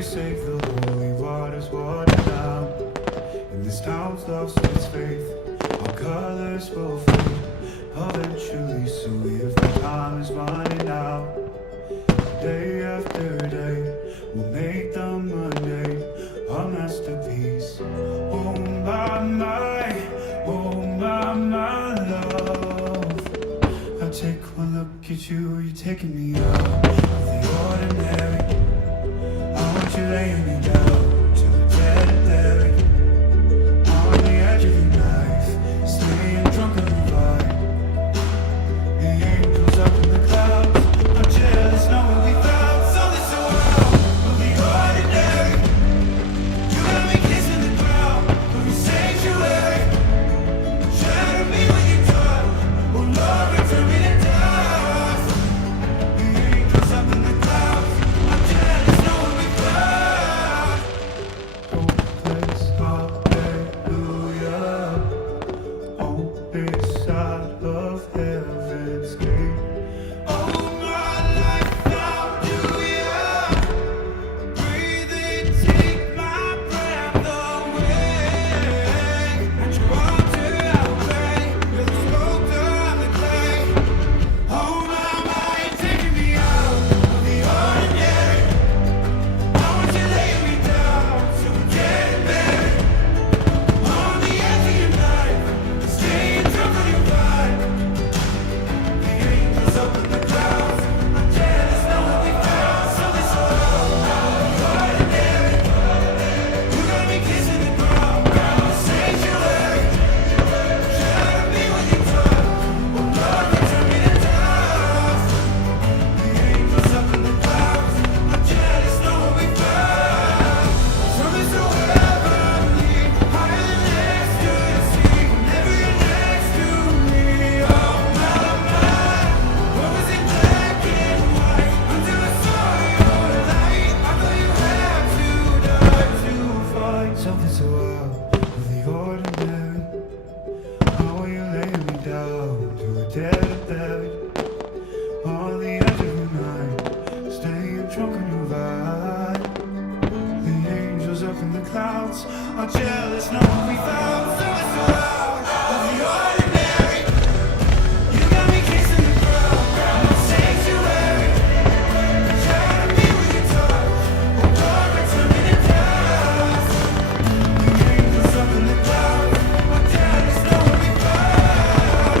They say the holy water's watered down, and this town's lost its faith. Our colors will fade eventually, so if the time is running out, day after day, we'll make the Monday a masterpiece. Oh my love, I take one look at you, you're taking me out of the ordinary. I want you laying me down to a dead and buried, on the edge of your knife, staying drunk on the vibe. The angels up in the clouds are jealous knowing we found something so wild of the ordinary. You got me kissing the ground of your sanctuary. Shatter me when you're done, oh Lord, return me to dust. The angels up in the clouds are jealous knowing we found. Hopeless hallelujah, on this side of heaven's gate. Oh, my life found you, yeah. Breathe in, take my breath away. And you water away, you're the smoke on the clay. Oh, my, you're taking me out of the ordinary. I want you laying me down so we get buried, on the edge of your knife, staying drunk on your vibe. The angels up in the clouds are jealous knowing we found something so wild out of the ordinary. You got me kissing the ground, sanctuary. Shatter me when you're done, oh Lord, return me to dust. The angels up in the clouds are jealous knowing we found something so heavenly, higher than ecstasy. Whenever you're next to me, oh my, what was it black and white until I saw your light? I thought you had to die to find something so out of the ordinary. How are you laying me down to a dead and buried, on the edge of your night, staying drunk on your vibe. The angels up in the clouds are jealous knowing we found something so out of the ordinary. You got me kissing the ground, sanctuary. Shatter me with your touch, oh Lord, return me to dust. The angels up in the clouds are jealous knowing we found.